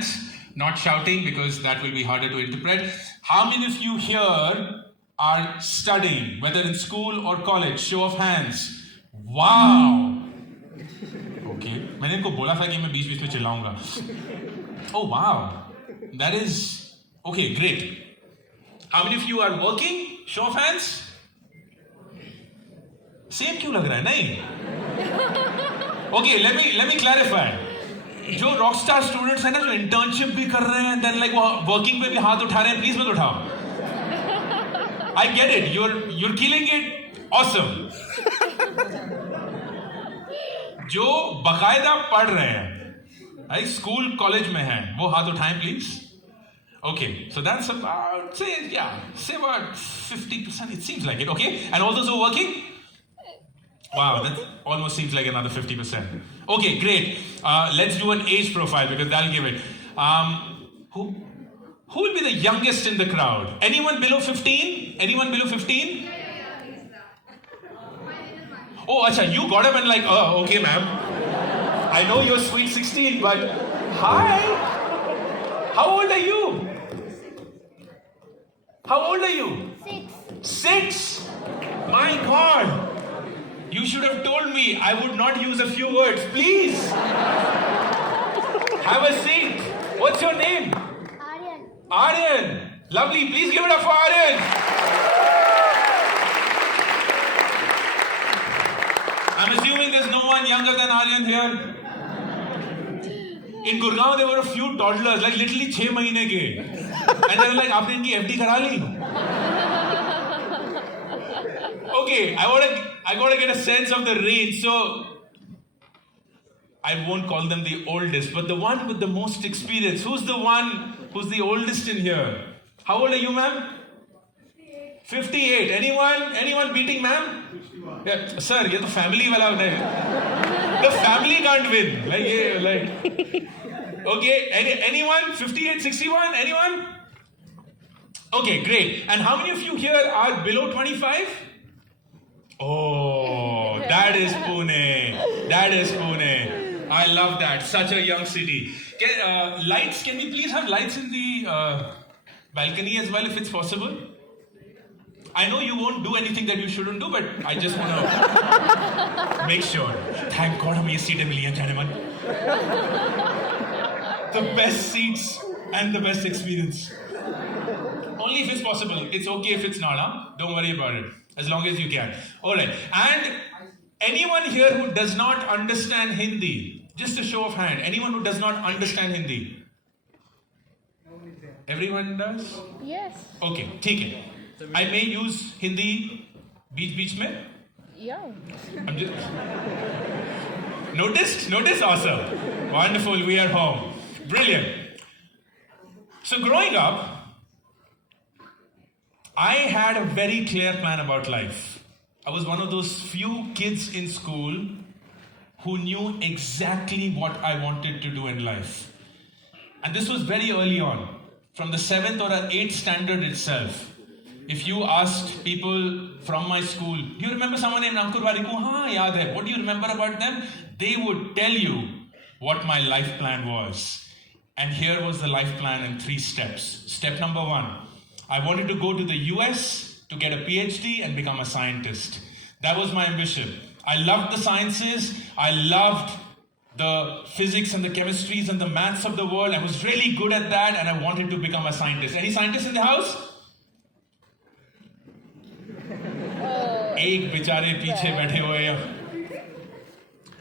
hands, not shouting because that will be harder to interpret. How many of you here are studying, whether in school or college? Show of hands. Wow. Okay. मैंने इनको बोला था कि मैं बीच-बीच में चिल्लाऊंगा. Oh wow. That is okay. Great. How many of you are working? Show of hands. Same क्यों लग रहा है? नहीं. Okay. Let me clarify. जो रॉकस्टार स्टूडेंट्स हैं ना, जो इंटर्नशिप भी कर रहे हैं, देन लाइक वो वर्किंग पे भी हाथ उठा रहे हैं, प्लीज मत उठाओ. I get it. You're killing it. Awesome. जो बकायदा पढ़ रहे हैं, स्कूल कॉलेज में हैं, वो हाथ उठाएं please. Okay, so that's about say about 50%. It seems like it. Okay, and all those who are working. Wow, that almost seems like another 50%. Okay, great. Let's do an age profile because that'll give it. Who will be the youngest in the crowd? Anyone below 15? Anyone below 15? Oh, acha, you got up and like, oh, okay, ma'am. I know you're sweet 16, but hi. How old are you? How old are you? 6. My God. You should have told me. I would not use a few words. Please. Have a seat. What's your name? Aryan. Lovely. Please give it up for Aryan. I'm assuming there's no one younger than Aryan here. In Gurgaon, there were a few toddlers, like literally 6 mahine ke. And they were like, aapne inki FD kara li? Okay, I gotta get a sense of the range. So, I won't call them the oldest, but the one with the most experience. Who's the one who's the oldest in here? How old are you, ma'am? 58. Anyone beating, ma'am? 51. Yeah, sir, ये तो family वाला है. The family can't win. Okay, anyone? 58, 61? Anyone? Okay, great. And how many of you here are below 25? Oh, that is Pune. That is Pune. I love that. Such a young city. Lights, can we please have lights in the balcony as well if it's possible? I know you won't do anything that you shouldn't do, but I just want to make sure. Thank God हमें ये सीटें मिली हैं जाने मन. The best seats and the best experience. Only if it's possible. It's okay if it's not, huh? Don't worry about it. As long as you can. Alright. And anyone here who does not understand Hindi, just a show of hand. Anyone who does not understand Hindi? Everyone does? Yes. Okay, ठीक है. I may use Hindi बीच में? Yeah. I'm just... Noticed? Awesome. Wonderful, we are home. Brilliant. So growing up, I had a very clear plan about life. I was one of those few kids in school who knew exactly what I wanted to do in life. And this was very early on, from the 7th or 8th standard itself. If you asked people from my school, do you remember someone named Ankur Warikoo? Haan, yaad hai. What do you remember about them? They would tell you what my life plan was. And here was the life plan in 3 steps. Step number 1, I wanted to go to the US to get a PhD and become a scientist. That was my ambition. I loved the sciences. I loved the physics and the chemistries and the maths of the world. I was really good at that and I wanted to become a scientist. Any scientists in the house? एक बेचारे पीछे बैठे हुए हैं.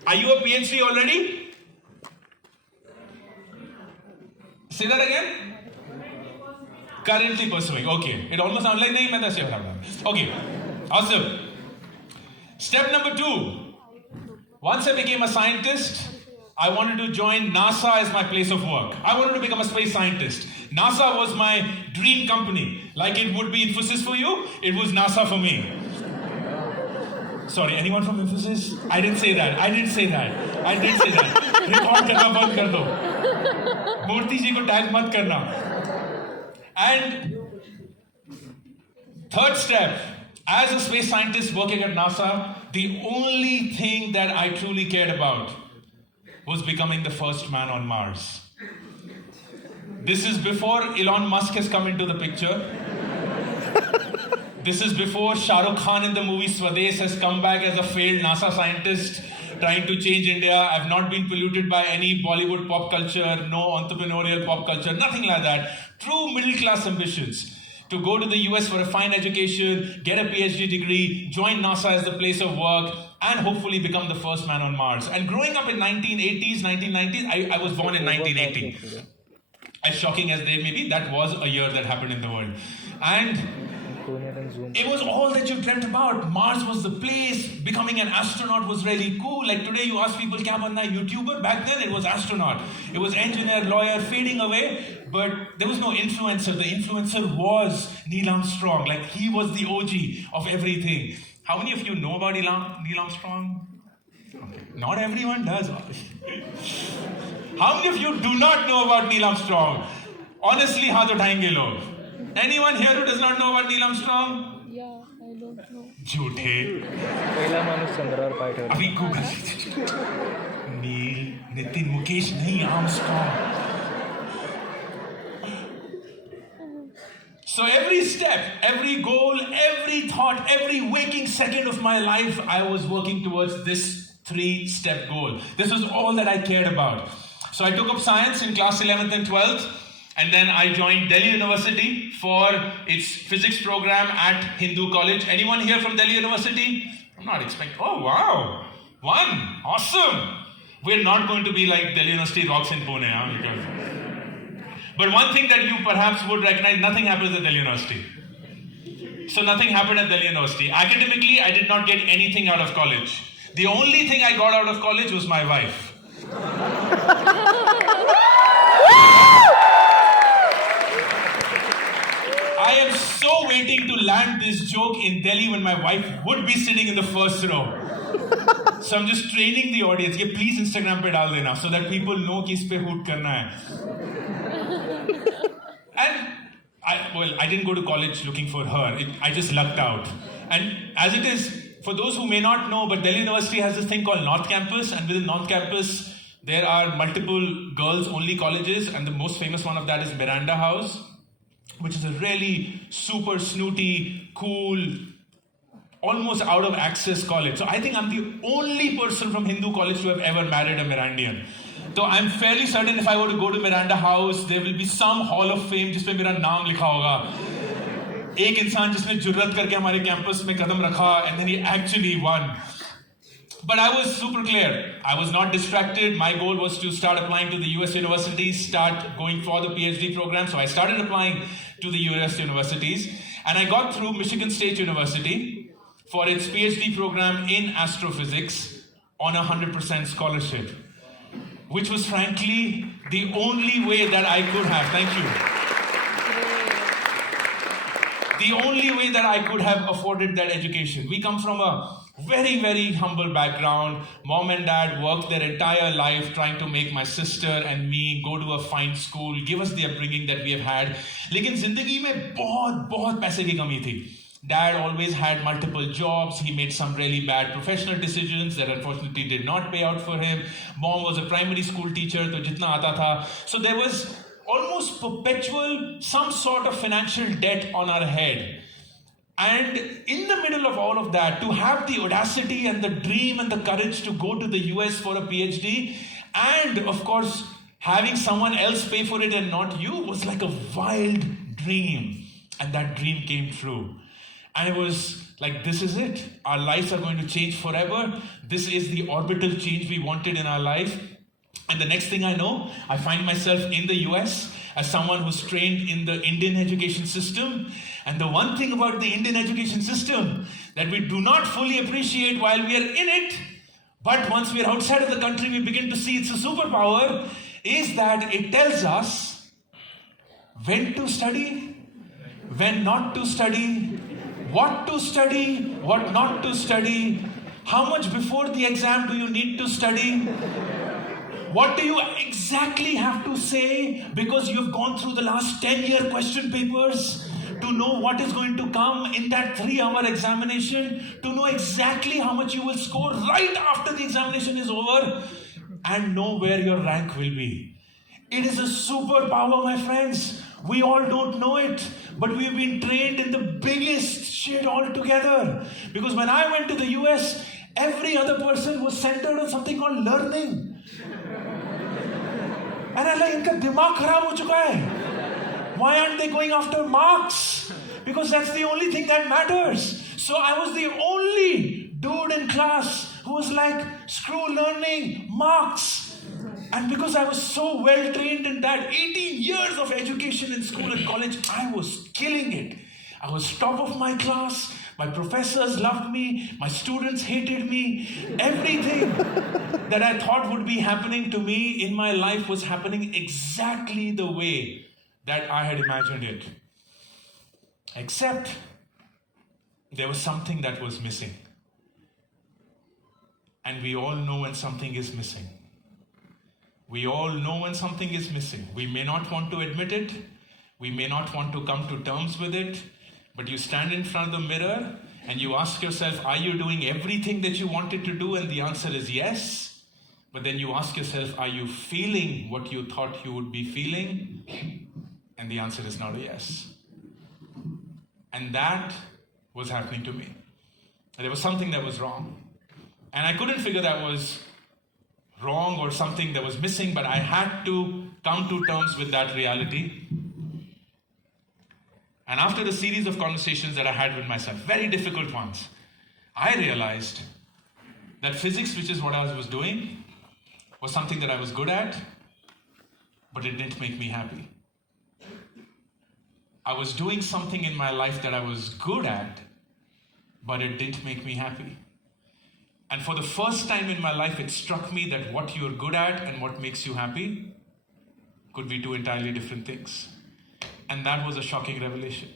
Are you a PhD already? Say that again. Currently pursuing. Okay. It almost sounds like नहीं मैं तो ऐसे बता. Okay. Awesome. Step number 2. Once I became a scientist, I wanted to join NASA as my place of work. I wanted to become a space scientist. NASA was my dream company. Like it would be Infosys for you, it was NASA for me. Sorry, anyone from Infosys? I didn't say that. Record करना बंद कर दो. मूर्ति जी को tag मत करना. And third step, as a space scientist working at NASA, the only thing that I truly cared about was becoming the first man on Mars. This is before Elon Musk has come into the picture. This is before Shah Rukh Khan in the movie Swades has come back as a failed NASA scientist trying to change India. I've not been polluted by any Bollywood pop culture, no entrepreneurial pop culture, nothing like that. True middle class ambitions. To go to the US for a fine education, get a PhD degree, join NASA as the place of work, and hopefully become the first man on Mars. And growing up in 1980s, 1990s, I was born in 1980. As shocking as they may be, that was a year that happened in the world. And it was all that you dreamt about. Mars was the place. Becoming an astronaut was really cool. Like today you ask people, kya banna YouTuber? Back then it was astronaut. It was engineer, lawyer, fading away. But there was no influencer. The influencer was Neil Armstrong. Like he was the OG of everything. How many of you know about Neil Armstrong? Okay. Not everyone does. How many of you do not know about Neil Armstrong? Honestly, haath uthayenge log. Anyone here who does not know about Neil Armstrong? Yeah, I don't know. झूठे. पहला मानुष चंद्रावर पाय ठेवला. अभी Google. नील, नितिन, मुकेश नहीं, Armstrong. So every step, every goal, every thought, every waking second of my life, I was working towards this 3-step goal. This was all that I cared about. So I took up science in class 11th and 12th. And then I joined Delhi University for its physics program at Hindu College. Anyone here from Delhi University? I'm not expecting. Oh, wow. One. Awesome. We're not going to be like Delhi University rocks in Pune. Huh? Because... But one thing that you perhaps would recognize, nothing happens at Delhi University. So nothing happened at Delhi University. Academically, I did not get anything out of college. The only thing I got out of college was my wife. I am so waiting to land this joke in Delhi when my wife would be sitting in the first row. So I'm just training the audience. Ye please Instagram pe dal dena so that people know ki is pe hoot karna hai. And I didn't go to college looking for her. I just lucked out. And as it is, for those who may not know, but Delhi University has this thing called North Campus, and within North Campus there are multiple girls-only colleges, and the most famous one of that is Miranda House, which is a really super snooty, cool, almost out of access college. So I think I'm the only person from Hindu college to have ever married a Mirandian. So I'm fairly certain if I were to go to Miranda House, there will be some hall of fame जिसपे मेरा नाम लिखा होगा. एक इंसान जिसने जुर्रत करके हमारे कैंपस में कदम रखा, and then he actually won. But I was super clear. I was not distracted. My goal was to start applying to the US universities, start going for the PhD program. So I started applying to the US universities. And I got through Michigan State University for its PhD program in astrophysics on a 100% scholarship, which was frankly the only way that I could have. Thank you. The only way that I could have afforded that education. We come from a very, very humble background. Mom and dad worked their entire life trying to make my sister and me go to a fine school, give us the upbringing that we have had. लेकिन जिंदगी में बहुत पैसे की कमी थी. Dad always had multiple jobs. He made some really bad professional decisions that unfortunately did not pay out for him. Mom was a primary school teacher, तो जितना आता था. So there was almost perpetual some sort of financial debt on our head. And in the middle of all of that, to have the audacity and the dream and the courage to go to the US for a PhD, and of course, having someone else pay for it and not you, was like a wild dream. And that dream came true. And it was like, this is it. Our lives are going to change forever. This is the orbital change we wanted in our life. And the next thing I know, I find myself in the US as someone who's trained in the Indian education system. And the one thing about the Indian education system that we do not fully appreciate while we are in it, but once we are outside of the country, we begin to see it's a superpower, is that it tells us when to study, when not to study, what to study, what not to study, how much before the exam do you need to study, what do you exactly have to say because you've gone through the last 10-year question papers to know what is going to come in that 3-hour examination, to know exactly how much you will score right after the examination is over and know where your rank will be. It is a superpower, my friends. We all don't know it, but we've been trained in the biggest shit altogether. Because when I went to the US, every other person was centered on something called learning. And I'm like, इनका दिमाग खराब हो चुका है. Why aren't they going after marks? Because that's the only thing that matters. So I was the only dude in class who was like, screw learning, marks. And because I was so well trained in that, 18 years of education in school and college, I was killing it. I was top of my class. My professors loved me. My students hated me. Everything that I thought would be happening to me in my life was happening exactly the way that I had imagined it. Except there was something that was missing. And we all know when something is missing. We all know when something is missing. We may not want to admit it. We may not want to come to terms with it. But you stand in front of the mirror and you ask yourself, are you doing everything that you wanted to do? And the answer is yes. But then you ask yourself, are you feeling what you thought you would be feeling? And the answer is not a yes. And that was happening to me. And there was something that was wrong. And I couldn't figure that was wrong or something that was missing, but I had to come to terms with that reality. And after the series of conversations that I had with myself, very difficult ones, I realized that physics, which is what I was doing, was something that I was good at, but it didn't make me happy. I was doing something in my life that I was good at, but it didn't make me happy. And for the first time in my life, it struck me that what you're good at and what makes you happy could be two entirely different things. And that was a shocking revelation.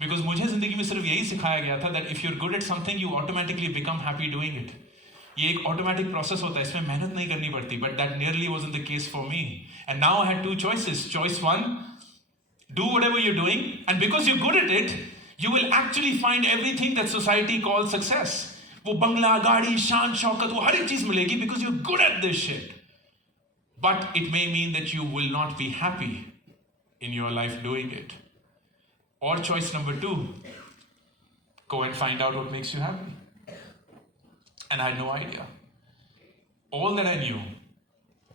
Because मुझे ज़िंदगी में सिर्फ यही सिखाया गया था that if you're good at something, you automatically become happy doing it. ये एक automatic process होता है, इसमें मेहनत नहीं करनी पड़ती. But that nearly wasn't the case for me. And now I had two choices. Choice one, do whatever you're doing. And because you're good at it, you will actually find everything that society calls success. वो बंगला, गाड़ी, शान, शौकत, वो हर एक चीज मिलेगी because you're good at this shit. But it may mean that you will not be happy in your life doing it. Or choice number two, go and find out what makes you happy. And I had no idea. All that I knew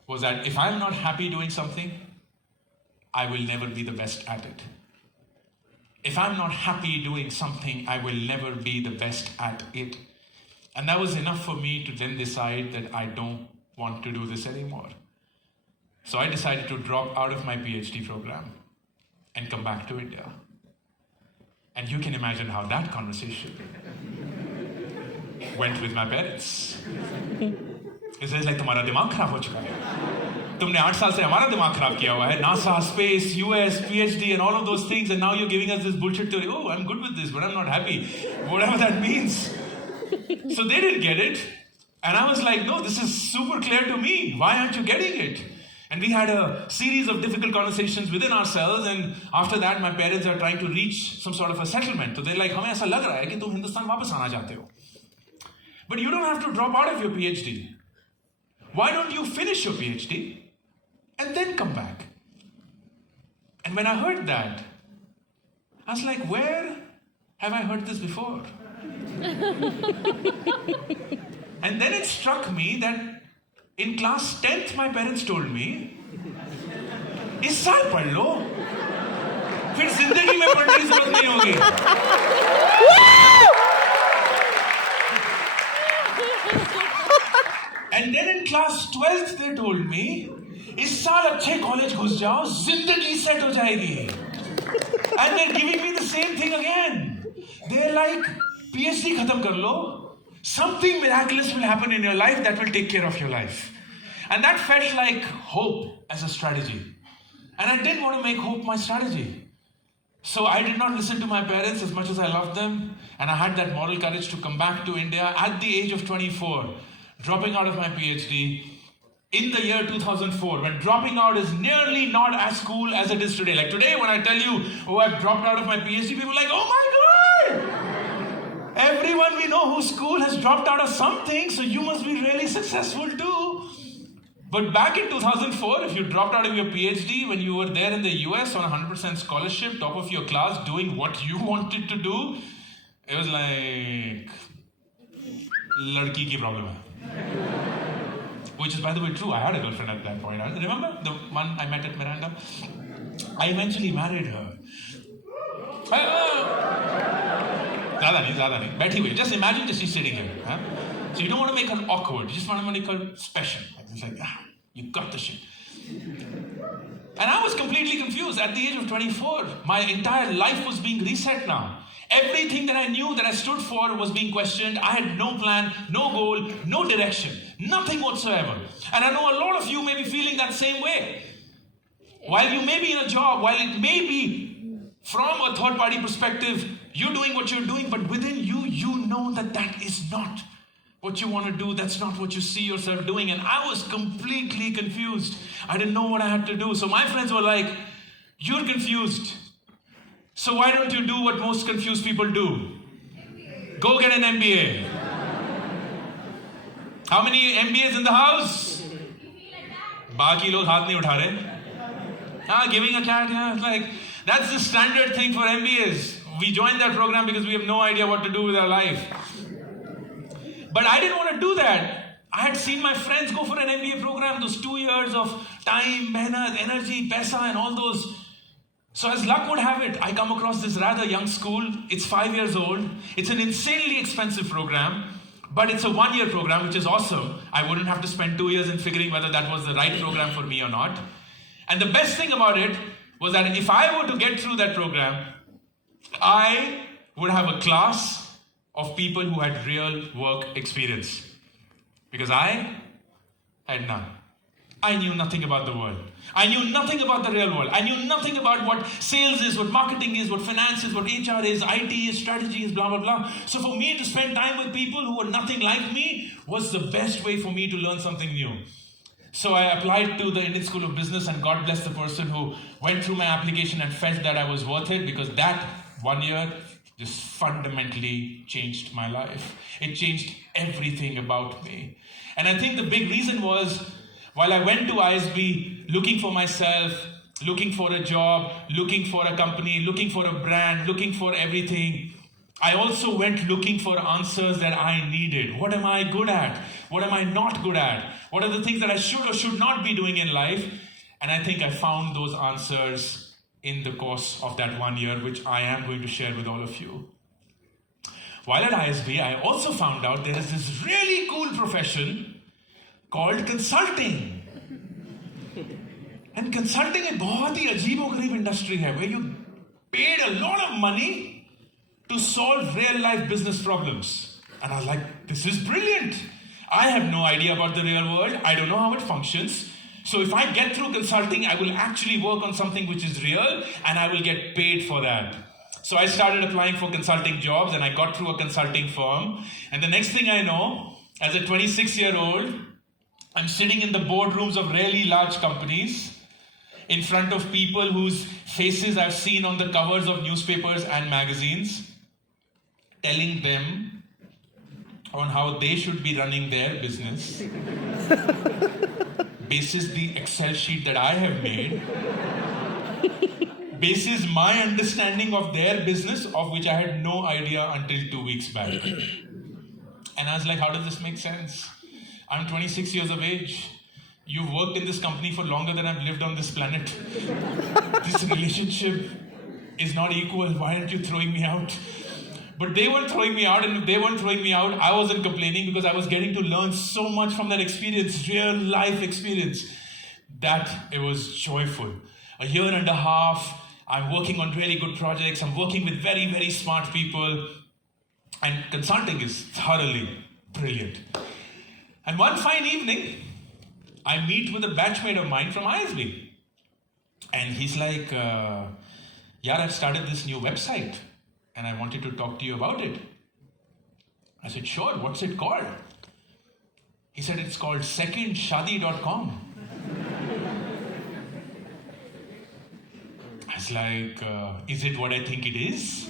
was that if I'm not happy doing something, I will never be the best at it. If I'm not happy doing something, I will never be the best at it. And that was enough for me to then decide that I don't want to do this anymore. So I decided to drop out of my PhD program and come back to India. And you can imagine how that conversation went with my parents. It's like, तुम्हारा दिमाग खराब हो चुका है. तुमने 8 साल से हमारा दिमाग खराब किया हुआ है. NASA, space, US, PhD and all of those things, and now you're giving us this bullshit theory. Oh, I'm good with this, but I'm not happy. Whatever that means. So they didn't get it. And I was like, no, this is super clear to me. Why aren't you getting it? And we had a series of difficult conversations within ourselves. And after that, my parents are trying to reach some sort of a settlement. So they're like, हमें ऐसा लग रहा है कि तुम हिंदुस्तान वापस आना चाहते हो. But you don't have to drop out of your PhD. Why don't you finish your PhD and then come back? And when I heard that, I was like, where have I heard this before? And then it struck me that in class 10th, my parents told me, इस साल पढ़ लो, फिर जिंदगी में पढ़ने की जरूरत नहीं होगी. And then in class 12th, they told me, इस साल अच्छे कॉलेज घुस जाओ, जिंदगी सेट हो जाएगी. And they're giving me the same thing again. They're like, PhD खत्म कर लो, something miraculous will happen in your life that will take care of your life. And that felt like hope as a strategy. And I didn't want to make hope my strategy. So I did not listen to my parents as much as I loved them. And I had that moral courage to come back to India at the age of 24, dropping out of my PhD in the year 2004, when dropping out is nearly not as cool as it is today. Like today, when I tell you, oh, I've dropped out of my PhD, people are like, oh my God! Everyone we know whose school has dropped out of something, so you must be really successful too. But back in 2004, if you dropped out of your PhD when you were there in the US on a 100% scholarship, top of your class, doing what you wanted to do, it was like, ladki ki problem hai. Which is, by the way, true. I had a girlfriend at that point. Remember the one I met at Miranda? I eventually married her. Zyada nahi. Bathi hui. Just imagine just she's sitting here. Huh? So you don't want to make her awkward. You just want to make her special. It's like, you got the shit. And I was completely confused. At the age of 24, my entire life was being reset now. Everything that I knew that I stood for was being questioned. I had no plan, no goal, no direction, nothing whatsoever. And I know a lot of you may be feeling that same way. While you may be in a job, while it may be from a third-party perspective, you're doing what you're doing, but within you, you know that that is not what you want to do. That's not what you see yourself doing. And I was completely confused. I didn't know what I had to do. So my friends were like, you're confused. So why don't you do what most confused people do? Go get an MBA. How many MBAs in the house? Baaki log haath nahi utha rahe. Giving a cat, like that's the standard thing for MBAs. We joined that program because we have no idea what to do with our life. But I didn't want to do that. I had seen my friends go for an MBA program, those 2 years of time, mehnat, energy, paisa and all those. So as luck would have it, I come across this rather young school. It's 5 years old. It's an insanely expensive program, but it's a 1-year program, which is awesome. I wouldn't have to spend 2 years in figuring whether that was the right program for me or not. And the best thing about it was that if I were to get through that program, I would have a class of people who had real work experience. Because I had none. I knew nothing about the world. I knew nothing about the real world. I knew nothing about what sales is, what marketing is, what finance is, what HR is, IT is, strategy is, blah, blah, blah. So for me to spend time with people who were nothing like me was the best way for me to learn something new. So I applied to the Indian School of Business, and God bless the person who went through my application and felt that I was worth it, because that 1 year just fundamentally changed my life. It changed everything about me. And I think the big reason was, while I went to ISB looking for myself, looking for a job, looking for a company, looking for a brand, looking for everything, I also went looking for answers that I needed. What am I good at? What am I not good at? What are the things that I should or should not be doing in life? And I think I found those answers in the course of that 1 year, which I am going to share with all of you. While at ISB, I also found out there is this really cool profession called consulting. And consulting is a very ajeeb-o-gharib industry hai, where you paid a lot of money to solve real-life business problems. And I was like, this is brilliant. I have no idea about the real world. I don't know how it functions. So if I get through consulting, I will actually work on something which is real, and I will get paid for that. So I started applying for consulting jobs, and I got through a consulting firm. And the next thing I know, as a 26-year-old, I'm sitting in the boardrooms of really large companies in front of people whose faces I've seen on the covers of newspapers and magazines, telling them on how they should be running their business basis the Excel sheet that I have made, basis my understanding of their business, of which I had no idea until 2 weeks back. And I was like, how does this make sense? I'm 26 years of age. You've worked in this company for longer than I've lived on this planet. This relationship is not equal. Why aren't you throwing me out? But they weren't throwing me out, and if they weren't throwing me out, I wasn't complaining, because I was getting to learn so much from that experience, real life experience, that it was joyful. A year and a half, I'm working on really good projects. I'm working with very, very smart people. And consulting is thoroughly brilliant. And one fine evening, I meet with a batchmate of mine from ISB. And he's like, Yaar, I've started this new website, and I wanted to talk to you about it. I said, sure, what's it called? He said, it's called secondshadi.com. I was like, is it what I think it is?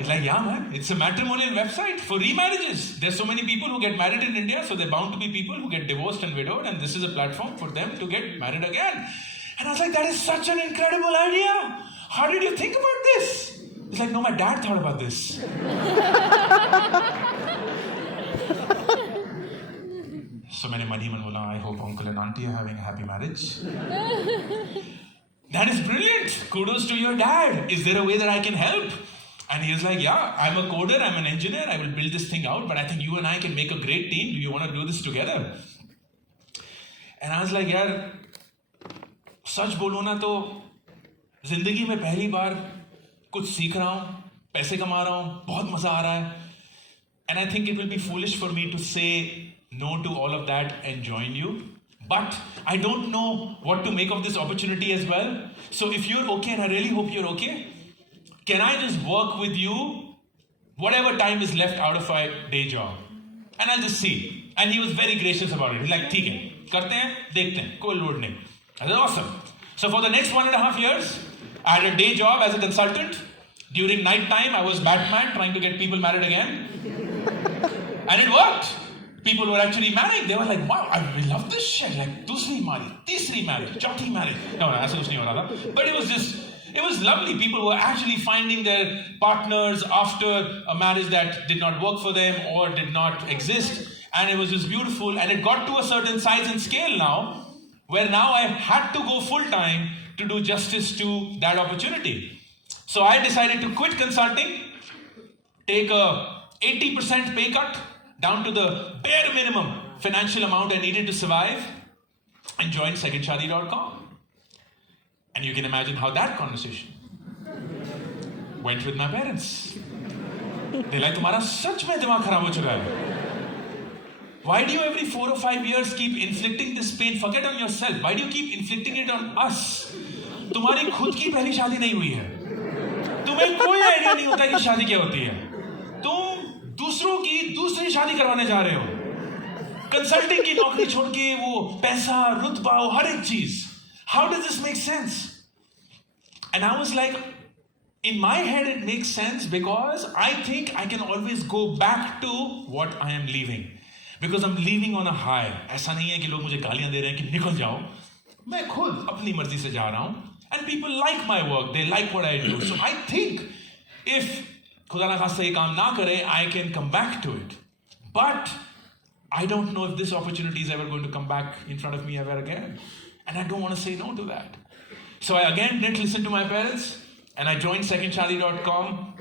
He's like, yeah, man, it's a matrimonial website for remarriages. There's so many people who get married in India, so there are bound to be people who get divorced and widowed, and this is a platform for them to get married again. And I was like, that is such an incredible idea. How did you think about this? He's like, no, my dad thought about this. So many money man bola, I hope uncle and auntie are having a happy marriage. That is brilliant. Kudos to your dad. Is there a way that I can help? And he was like, yeah, I'm a coder, I'm an engineer, I will build this thing out, but I think you and I can make a great team. Do you want to do this together? And I was like, yaar, सच बोलो ना तो जिंदगी में पहली बार कुछ सीख रहा हूँ, पैसे कमा रहा हूँ, बहुत मजा आ रहा है. And I think it will be foolish for me to say no to all of that and join you. But I don't know what to make of this opportunity as well. So if you're okay, and I really hope you're okay, can I just work with you whatever time is left out of my day job? And I'll just see. And he was very gracious about it. He's like, ठीक है, करते हैं, देखते हैं, कोई load नहीं. I said, awesome. So for the next 1.5 years, I had a day job as a consultant. During night time, I was Batman trying to get people married again. And it worked. People were actually married. They were like, wow, I really love this shit. Like, dusri marriage, tisri marriage, chauthi marriage. No, ऐसा कुछ नहीं हो रहा था. But it was lovely. People were actually finding their partners after a marriage that did not work for them or did not exist. And it was just beautiful. And it got to a certain size and scale now, where now I had to go full time to do justice to that opportunity. So I decided to quit consulting, take a 80% pay cut, down to the bare minimum financial amount I needed to survive, and joined secondshadi.com. And you can imagine how that conversation went with my parents. They're like, तुम्हारा सच में दिमाग खराब हो चुका है. Why do you every 4 or 5 years keep inflicting this pain? Forget on yourself. Why do you keep inflicting it on us? तुम्हारी खुद की पहली शादी नहीं हुई है. तुम्हें कोई आइडिया नहीं होता कि शादी क्या होती है. तुम दूसरों की दूसरी शादी करवाने जा रहे हो. कंसल्टिंग की नौकरी छोड़ के वो पैसा, रुतबा, हर एक चीज. How does this make sense? And I was like, in my head it makes sense because I think I can always go back to what I am leaving. Because I'm leaving on a high. ऐसा नहीं है कि लोग मुझे गालियां दे रहे हैं कि निकल जाओ. मैं खुद अपनी मर्जी से जा रहा हूं. And people like my work. They like what I do. So I think if खुदा ना खास्ता ये काम ना करे, I can come back to it. But I don't know if this opportunity is ever going to come back in front of me ever again. And I don't want to say no to that. So I again didn't listen to my parents. And I joined secondshadi.com.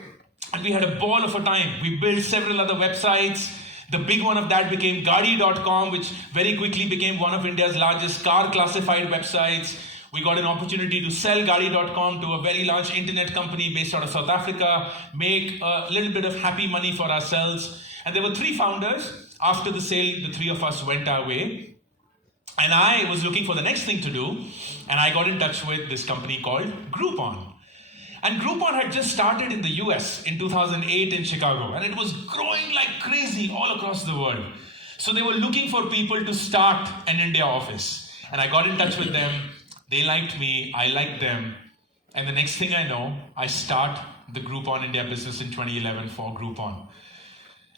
And we had a ball of a time. We built several other websites. The big one of that became Gaadi.com, which very quickly became one of India's largest car classified websites. We got an opportunity to sell Gaadi.com to a very large internet company based out of South Africa, make a little bit of happy money for ourselves. And there were 3 founders. After the sale, the 3 of us went our way. And I was looking for the next thing to do. And I got in touch with this company called Groupon. And Groupon had just started in the US in 2008 in Chicago. And it was growing like crazy all across the world. So they were looking for people to start an India office. And I got in touch with them. They liked me. I liked them. And the next thing I know, I start the Groupon India business in 2011 for Groupon.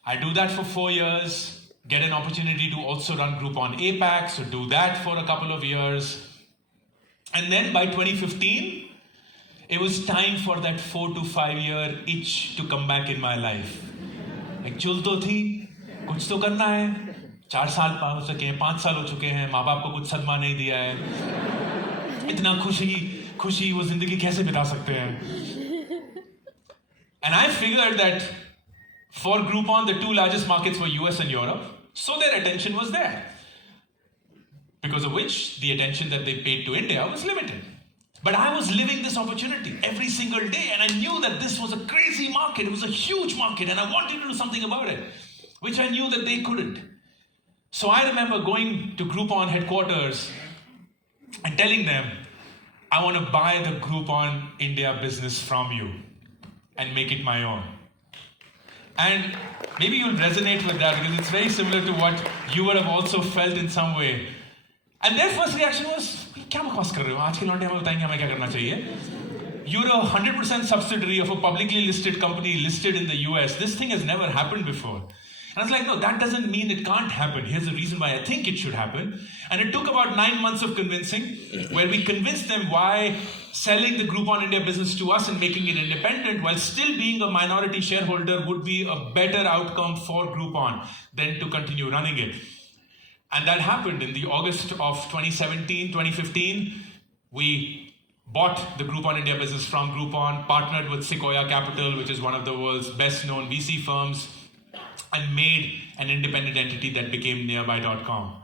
I do that for 4 years. Get an opportunity to also run Groupon APAC. So do that for a couple of years. And then by 2015, it was time for that 4 to 5 year itch to come back in my life. Like चुल तो थी, कुछ तो करना है. 4 साल हो चुके हैं, 5 साल हो चुके हैं, माँ बाप को कुछ सदमा नहीं दिया है. इतना खुशी वो जिंदगी कैसे बिता सकते हैं? And I figured that for Groupon, the 2 largest markets were US and Europe, so their attention was there. Because of which the attention that they paid to India was limited. But I was living this opportunity every single day, and I knew that this was a crazy market. It was a huge market, and I wanted to do something about it, which I knew that they couldn't. So I remember going to Groupon headquarters and telling them, I want to buy the Groupon India business from you and make it my own. And maybe you'll resonate with that because it's very similar to what you would have also felt in some way. And their first reaction was, क्या बकवास कर रहे हो? आज के लौंडे हमें बताएंगे हमें क्या करना चाहिए. You're a 100% subsidiary of a publicly listed company listed in the US. This thing has never happened before. And I was like, no, that doesn't mean it can't happen. Here's the reason why I think it should happen. And it took about 9 months of convincing, where we convinced them why selling the Groupon India business to us and making it independent while still being a minority shareholder would be a better outcome for Groupon than to continue running it. And that happened in the August of 2017, 2015. We bought the Groupon India business from Groupon, partnered with Sequoia Capital, which is one of the world's best known VC firms, and made an independent entity that became Nearby.com.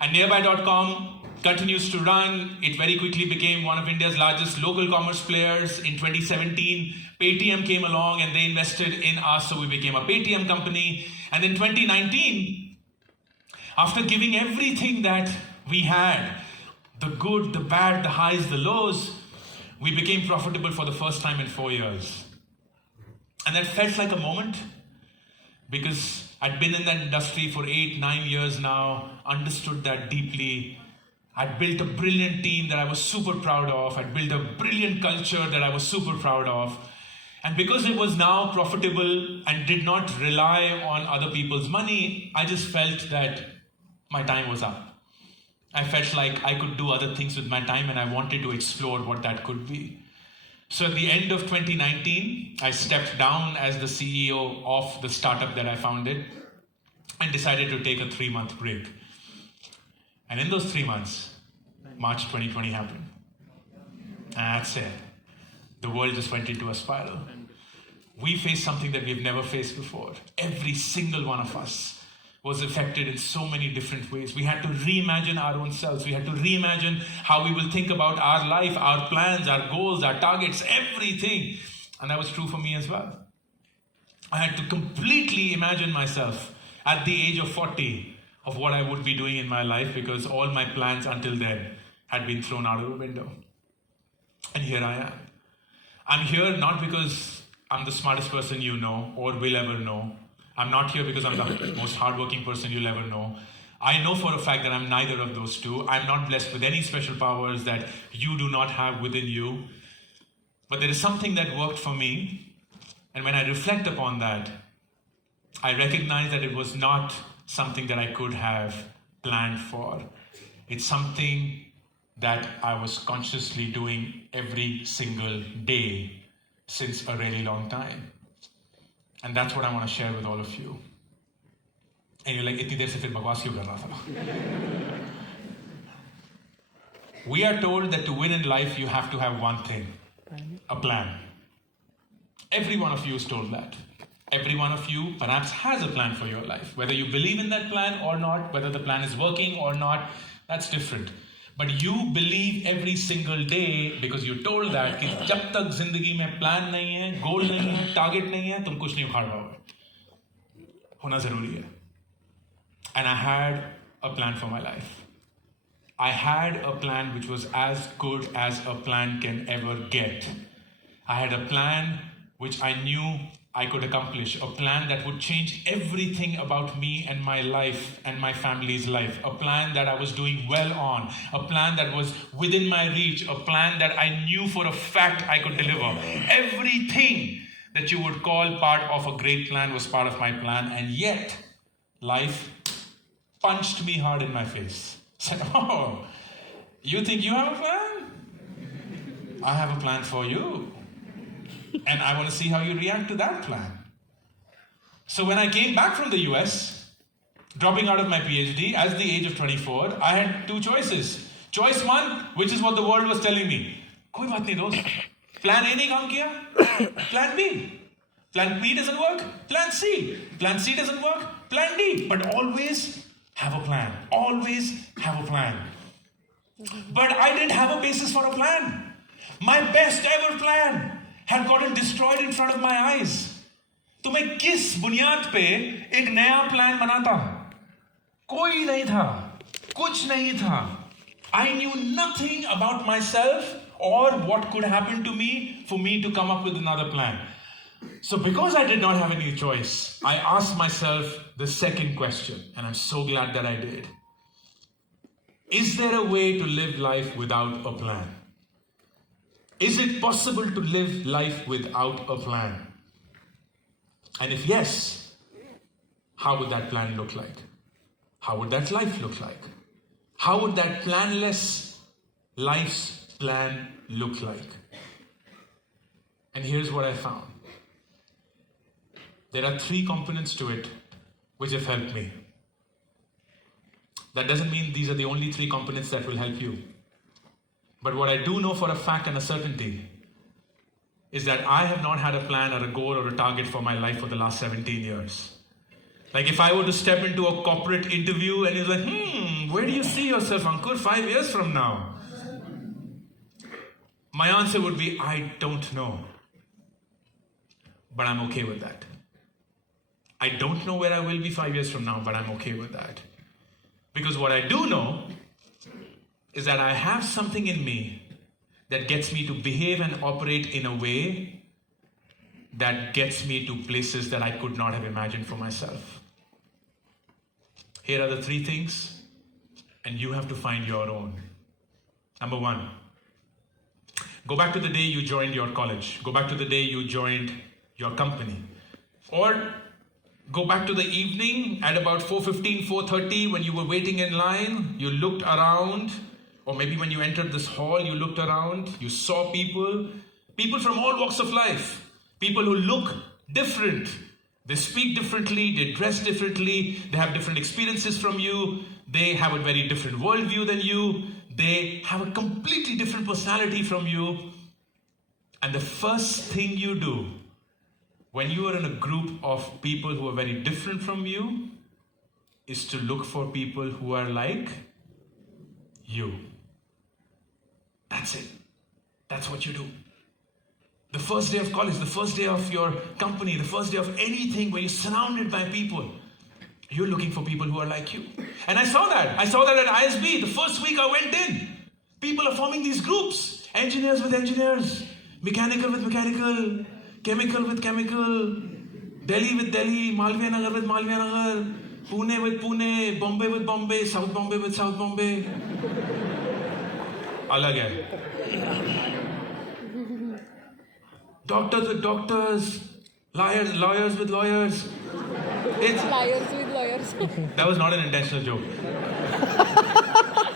And Nearby.com continues to run. It very quickly became one of India's largest local commerce players. In 2017, Paytm came along and they invested in us, so we became a Paytm company. And in 2019, after giving everything that we had, the good, the bad, the highs, the lows, we became profitable for the first time in 4 years. And that felt like a moment, because I'd been in that industry for 8-9 years now, understood that deeply. I'd built a brilliant team that I was super proud of. I'd built a brilliant culture that I was super proud of. And because it was now profitable and did not rely on other people's money, I just felt that my time was up. I felt like I could do other things with my time, and I wanted to explore what that could be. So at the end of 2019, I stepped down as the CEO of the startup that I founded and decided to take a 3-month break. And in those 3 months, March 2020 happened. And that's it. The world just went into a spiral. We faced something that we've never faced before. Every single one of us was affected in so many different ways. We had to reimagine our own selves. We had to reimagine how we will think about our life, our plans, our goals, our targets, everything. And that was true for me as well. I had to completely imagine myself at the age of 40 of what I would be doing in my life, because all my plans until then had been thrown out of the window. And here I am. I'm here not because I'm the smartest person you know or will ever know. I'm not here because I'm the most hardworking person you'll ever know. I know for a fact that I'm neither of those two. I'm not blessed with any special powers that you do not have within you. But there is something that worked for me. And when I reflect upon that, I recognize that it was not something that I could have planned for. It's something that I was consciously doing every single day since a really long time. And that's what I want to share with all of you. And you're like, itni der se fir bakwas kyun kar raha tha? We are told that to win in life, you have to have one thing, a plan. Every one of you is told that. Every one of you perhaps has a plan for your life. Whether you believe in that plan or not, whether the plan is working or not, that's different. But you believe every single day because you're told that कि जब तक जिंदगी में plan नहीं है, goal नहीं है, target नहीं है, तुम कुछ नहीं उखाड़ पाओगे. होना जरूरी है. And I had a plan for my life. I had a plan which was as good as a plan can ever get. I had a plan which I knew I could accomplish, a plan that would change everything about me and my life and my family's life, a plan that I was doing well on, a plan that was within my reach, a plan that I knew for a fact I could deliver. Everything that you would call part of a great plan was part of my plan, and yet life punched me hard in my face. It's like, oh, you think you have a plan? I have a plan for you. And I want to see how you react to that plan. So when I came back from the US, dropping out of my PhD at the age of 24, I had two choices. Choice one, which is what the world was telling me. Koi baat nahi dost. Plan A nahi kaam kiya. Plan B. Plan B doesn't work. Plan C. Plan C doesn't work. Plan D. But always have a plan. Always have a plan. But I didn't have a basis for a plan. My best ever plan had gotten destroyed in front of my eyes. तो मैं किस बुनियाद पे एक नया plan बनाता? कोई नहीं था, कुछ नहीं था. I knew nothing about myself or what could happen to me for me to come up with another plan. So because I did not have any choice, I asked myself the second question, and I'm so glad that I did. Is there a way to live life without a plan? Is it possible to live life without a plan? And if yes, how would that plan look like? How would that life look like? How would that planless life's plan look like? And here's what I found. There are 3 components to it which have helped me. That doesn't mean these are the only 3 components that will help you. But what I do know for a fact and a certainty is that I have not had a plan or a goal or a target for my life for the last 17 years. Like if I were to step into a corporate interview and you're like, where do you see yourself, Ankur, 5 years from now? My answer would be, I don't know. But I'm okay with that. I don't know where I will be 5 years from now, but I'm okay with that. Because what I do know is that I have something in me that gets me to behave and operate in a way that gets me to places that I could not have imagined for myself. Here are the 3 things, and you have to find your own. Number 1, go back to the day you joined your college. Go back to the day you joined your company. Or go back to the evening at about 4:15, 4:30 when you were waiting in line. You looked around, or maybe when you entered this hall, you looked around. You saw people from all walks of life. People who look different. They speak differently, they dress differently, they have different experiences from you, they have a very different worldview than you, they have a completely different personality from you. And the first thing you do when you are in a group of people who are very different from you is to look for people who are like you. That's it. That's what you do. The first day of college, the first day of your company, the first day of anything where you're surrounded by people, you're looking for people who are like you. And I saw that. I saw that at ISB. The first week I went in, people are forming these groups. Engineers with engineers, mechanical with mechanical, chemical with chemical, Delhi with Delhi, Malviya Nagar with Malviya Nagar, Pune with Pune, Bombay with Bombay, South Bombay with South Bombay. Alag hai. Doctors with doctors, lawyers with lawyers. Liars with lawyers. That was not an intentional joke.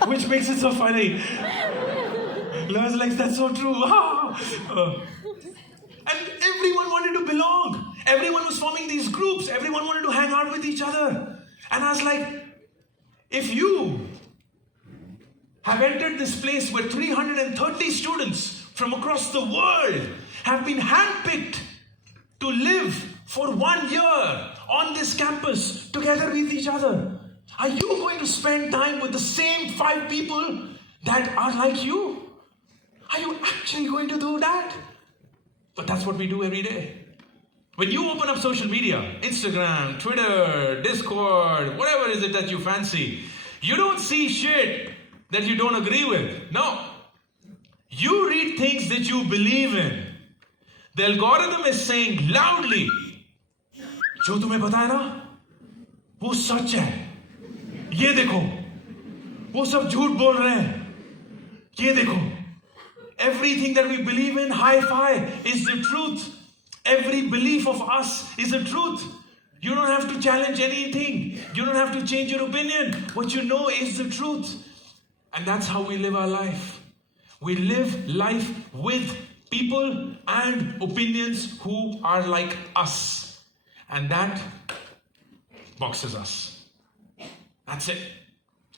Which makes it so funny. Lawyers like, that's so true. And everyone wanted to belong. Everyone was forming these groups. Everyone wanted to hang out with each other. And I was like, if you have entered this place where 330 students from across the world have been handpicked to live for 1 year on this campus together with each other, are you going to spend time with the same 5 people that are like you? Are you actually going to do that? But that's what we do every day. When you open up social media, Instagram, Twitter, Discord, whatever is it that you fancy, you don't see shit that you don't agree with. No. You read things that you believe in. The algorithm is saying loudly, जो तुम्हें पता है ना, वो सच है. ये देखो, वो सब झूठ बोल रहे हैं. ये देखो. Everything that we believe in, hi-fi, is the truth. Every belief of us is the truth. You don't have to challenge anything. You don't have to change your opinion. What you know is the truth. And that's how we live our life. We live life with people and opinions who are like us. And that boxes us. That's it.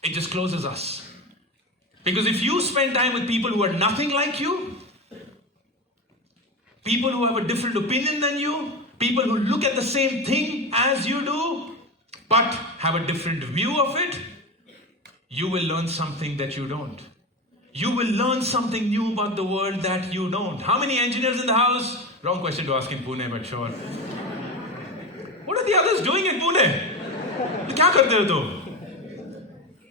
It just closes us. Because if you spend time with people who are nothing like you, people who have a different opinion than you, people who look at the same thing as you do, but have a different view of it, you will learn something that you don't. You will learn something new about the world that you don't. How many engineers in the house? Wrong question to ask in Pune, but sure. What are the others doing in Pune? Kya karte ho tum?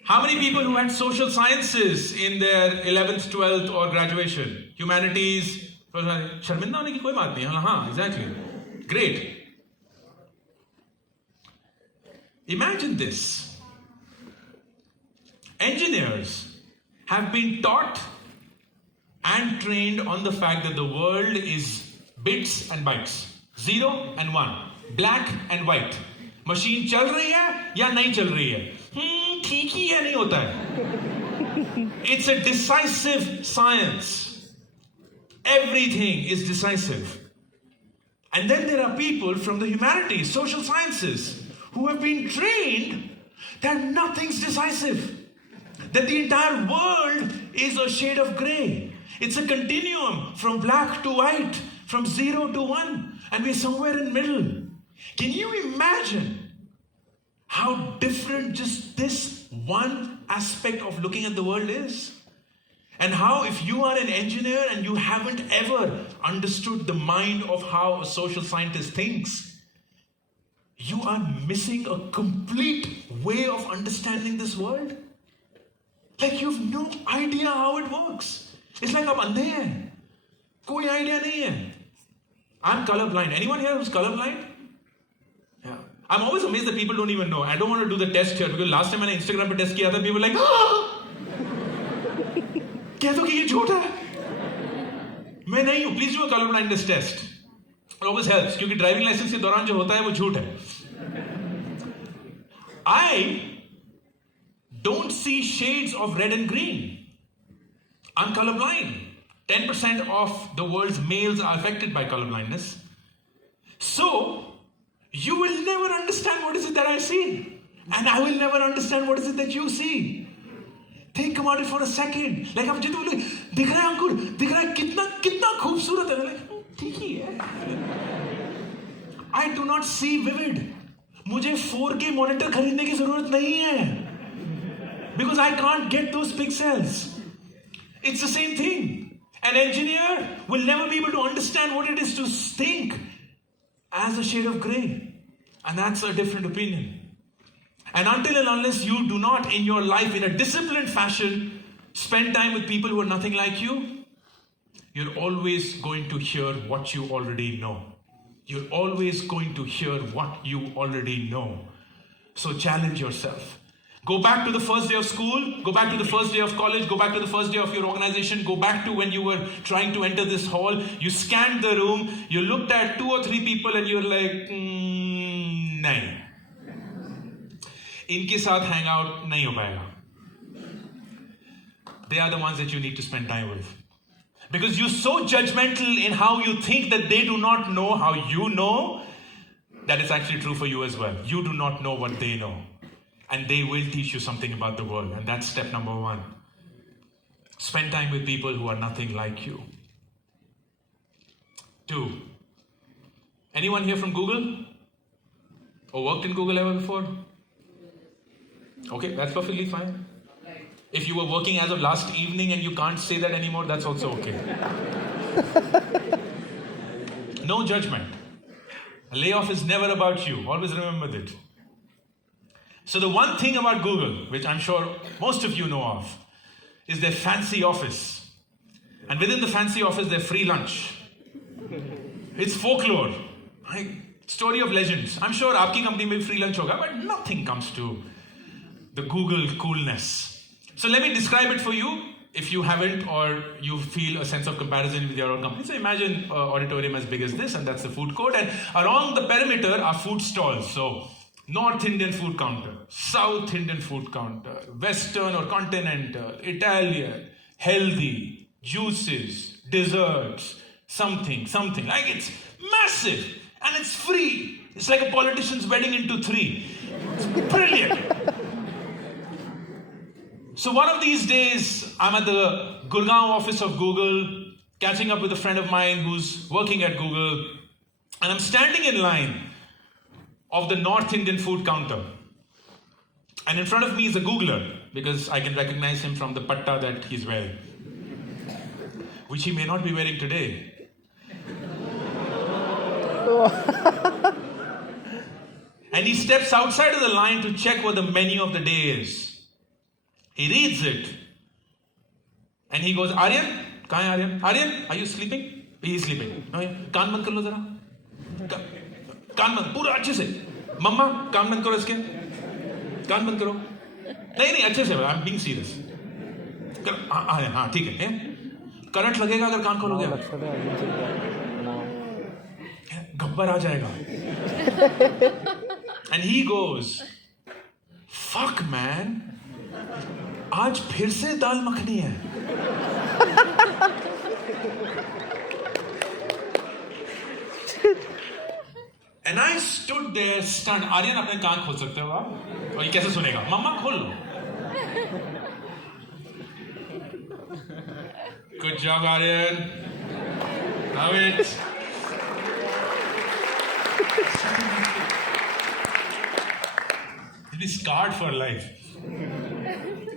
How many people who had social sciences in their 11th, 12th or graduation? Humanities? शर्मिंदा होने की कोई बात नहीं. हाँ, exactly. Great. Imagine this. Engineers have been taught and trained on the fact that the world is bits and bytes, 0 and 1, black and white. Machine चल रही है या नहीं चल रही है? ठीक ही है, नहीं होता है. It's a decisive science. Everything is decisive. And then there are people from the humanities, social sciences, who have been trained that nothing's decisive. That the entire world is a shade of grey. It's a continuum from black to white, from 0 to 1, and we're somewhere in the middle. Can you imagine how different just this one aspect of looking at the world is? And how, if you are an engineer and you haven't ever understood the mind of how a social scientist thinks, you are missing a complete way of understanding this world. Like you've no idea how it works. It's like आप अंधे हैं. कोई idea नहीं है. I'm colorblind. Anyone here who's colorblind? Yeah. I'm always amazed that people don't even know. I don't want to do the test here because last time मैंने Instagram पे test किया था, people were like, कह दो कि ये झूठ है. मैं नहीं हूं. Please do a color blindness test. It always helps क्योंकि ड्राइविंग लाइसेंस के दौरान जो होता है वो झूठ है. I don't see shades of red and green. I'm colorblind. 10% of the world's males are affected by colorblindness. So, you will never understand what is it that I see. And I will never understand what is it that you see. Think about it for a second. Like आप जितने बोले दिख रहा है अंकुर, दिख रहा है कितना खूबसूरत है. Like ठीक ही है. I do not see vivid. मुझे 4K monitor खरीदने की जरूरत नहीं है. Because I can't get those pixels. It's the same thing. An engineer will never be able to understand what it is to think as a shade of grey. And that's a different opinion. And until and unless you do not in your life in a disciplined fashion spend time with people who are nothing like you, you're always going to hear what you already know. You're always going to hear what you already know. So challenge yourself. Go back to the first day of school, go back to the first day of college, go back to the first day of your organization, go back to when you were trying to enter this hall. You scanned the room, you looked at 2 or 3 people and you're like, nahin. इनके साथ hang out नहीं हो पाएगा. They are the ones that you need to spend time with. Because you're so judgmental in how you think that they do not know how you know, that it's actually true for you as well. You do not know what they know. And they will teach you something about the world. And that's step number 1. Spend time with people who are nothing like you. 2. Anyone here from Google? Or worked in Google ever before? Okay, that's perfectly fine. If you were working as of last evening and you can't say that anymore, that's also okay. No judgment. A layoff is never about you. Always remember that. So the one thing about Google, which I'm sure most of you know of, is their fancy office. And within the fancy office, their free lunch. It's folklore. Right? Story of legends. I'm sure आपकी company में free lunch होगा, but nothing comes to the Google coolness. So let me describe it for you if you haven't or you feel a sense of comparison with your own company. So imagine an auditorium as big as this, and that's the food court, and along the perimeter are food stalls. So North Indian food counter, South Indian food counter, Western or continental, Italian, healthy, juices, desserts, something. Like it's massive and it's free. It's like a politician's wedding into 3. It's brilliant. So one of these days, I'm at the Gurgaon office of Google, catching up with a friend of mine who's working at Google, and I'm standing in line of the North Indian food counter. And in front of me is a Googler, because I can recognize him from the patta that he's wearing, which he may not be wearing today. And he steps outside of the line to check what the menu of the day is. He reads it. And he goes, Aryan? Kahan hai Aryan? Aryan, are you sleeping? He is sleeping. No, yeah. Kaan band kar lo zara. कान बंद पूरा अच्छे से. मम्मा कान बंद करो इसके. कान बंद करो. नहीं अच्छे से. I'm being serious. हाँ ठीक है. करंट लगेगा अगर कान खोलोगे, लक्षात आहे अजून नाव. गब्बर आ जाएगा. And he goes, fuck man, आज फिर से दाल मखनी है. And I stood there stunned. Aryan अपने कान खोल सकते हो आप? और ये कैसे सुनेगा? मम्मा खोल लो. Good job, Aryan. Love it. He'll be scarred for life.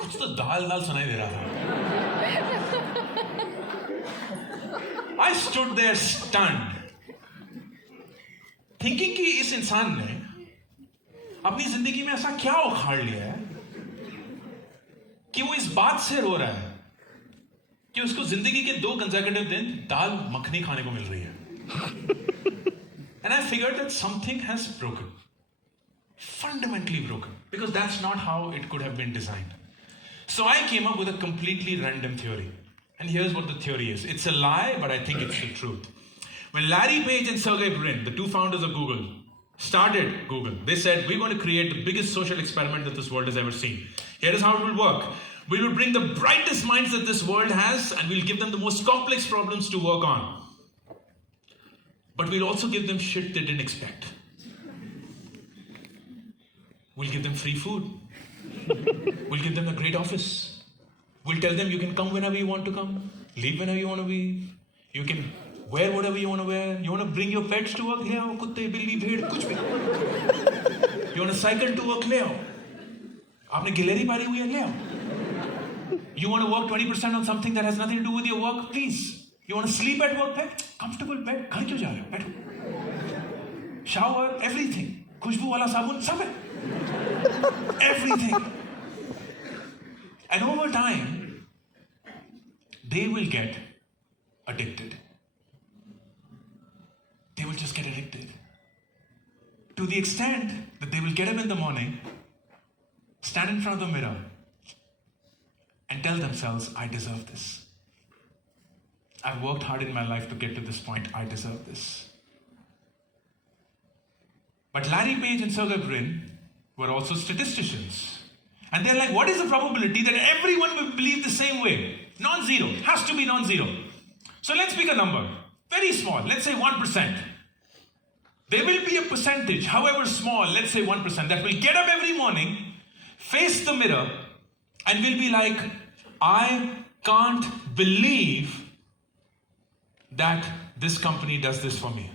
कुछ तो दाल दाल सुनाई दे रहा था. I stood there stunned, thinking कि इस इंसान ने अपनी जिंदगी में ऐसा क्या उखाड़ लिया है कि वो इस बात से रो रहा है कि उसको जिंदगी के 2 कंसेक्यूटिव दिन दाल मखनी खाने को मिल रही है. And I figured that something has broken, fundamentally broken, because that's not how it could have been designed. So I came up with a completely random theory. And here's what the theory is. It's a lie, but I think it's the truth. When Larry Page and Sergey Brin, the 2 founders of Google, started Google, they said, we're going to create the biggest social experiment that this world has ever seen. Here is how it will work. We will bring the brightest minds that this world has and we'll give them the most complex problems to work on. But we'll also give them shit they didn't expect. We'll give them free food. We'll give them a great office. We'll tell them you can come whenever you want to come, leave whenever you want to leave. You can wear whatever you want to wear. You want to bring your pets to work? Le aao, kutte, billi, bhed, kuch bhi. You want to cycle to work? Le aao. Aapne gileri pari hui hai? Le aao. You want to work 20% on something that has nothing to do with your work? Please. You want to sleep at work? Bed? Comfortable bed. Ghar kyun ja rahe ho? Baitho. Shower, everything. Khushboo wala sabun, sab hai. Everything. And over time, they will get addicted. They will just get addicted. To the extent that they will get up in the morning, stand in front of the mirror, and tell themselves, I deserve this. I've worked hard in my life to get to this point. I deserve this. But Larry Page and Sergey Brin were also statisticians. And they're like, what is the probability that everyone will believe the same way? Non-zero. Has to be non-zero. So let's pick a number. Very small. Let's say 1%. There will be a percentage, however small, let's say 1%, that will get up every morning, face the mirror, and will be like, I can't believe that this company does this for me.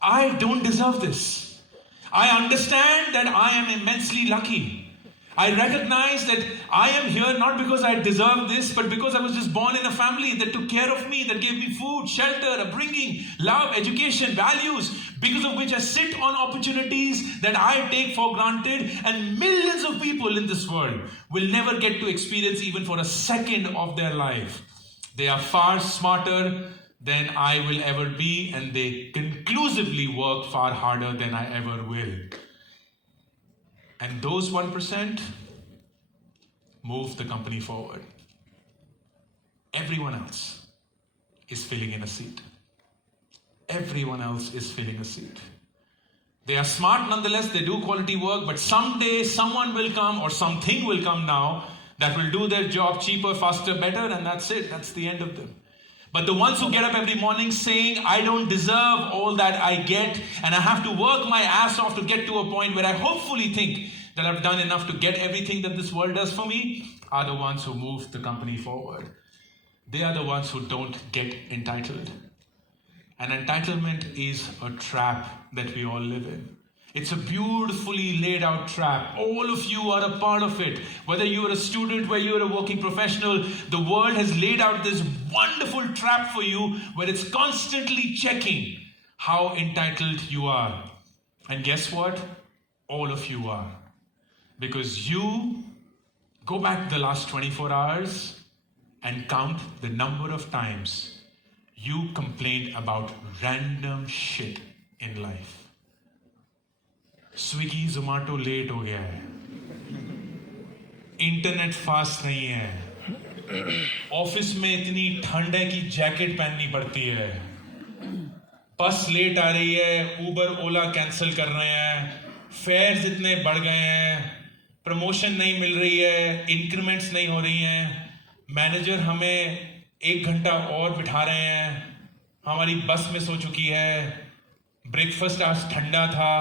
I don't deserve this. I understand that I am immensely lucky. I recognize that I am here not because I deserve this, but because I was just born in a family that took care of me, that gave me food, shelter, upbringing, love, education, values, because of which I sit on opportunities that I take for granted, and millions of people in this world will never get to experience even for a second of their life. They are far smarter than I will ever be, and they conclusively work far harder than I ever will. And those 1% move the company forward. Everyone else is filling in a seat. Everyone else is filling a seat. They are smart nonetheless, they do quality work, but someday someone will come or something will come now that will do their job cheaper, faster, better, and that's it. That's the end of them. But the ones who get up every morning saying, I don't deserve all that I get, and I have to work my ass off to get to a point where I hopefully think that I've done enough to get everything that this world does for me, are the ones who move the company forward. They are the ones who don't get entitled. And entitlement is a trap that we all live in. It's a beautifully laid out trap. All of you are a part of it. Whether you are a student, whether you are a working professional, the world has laid out this wonderful trap for you where it's constantly checking how entitled you are. And guess what? All of you are. Because you go back the last 24 hours and count the number of times you complained about random shit in life. Swiggy Zomato late हो गया है, internet fast नहीं है, office में इतनी ठंड है कि जैकेट पहननी पड़ती है, बस लेट आ रही है, ऊबर ओला कैंसिल कर रहे हैं, फेयर्स इतने बढ़ गए हैं, प्रमोशन नहीं मिल रही है, इंक्रीमेंट्स नहीं हो रही हैं, मैनेजर हमें 1 घंटा और बिठा रहे हैं, हमारी बस मिस हो चुकी है, ब्रेकफास्ट आज ठंडा था,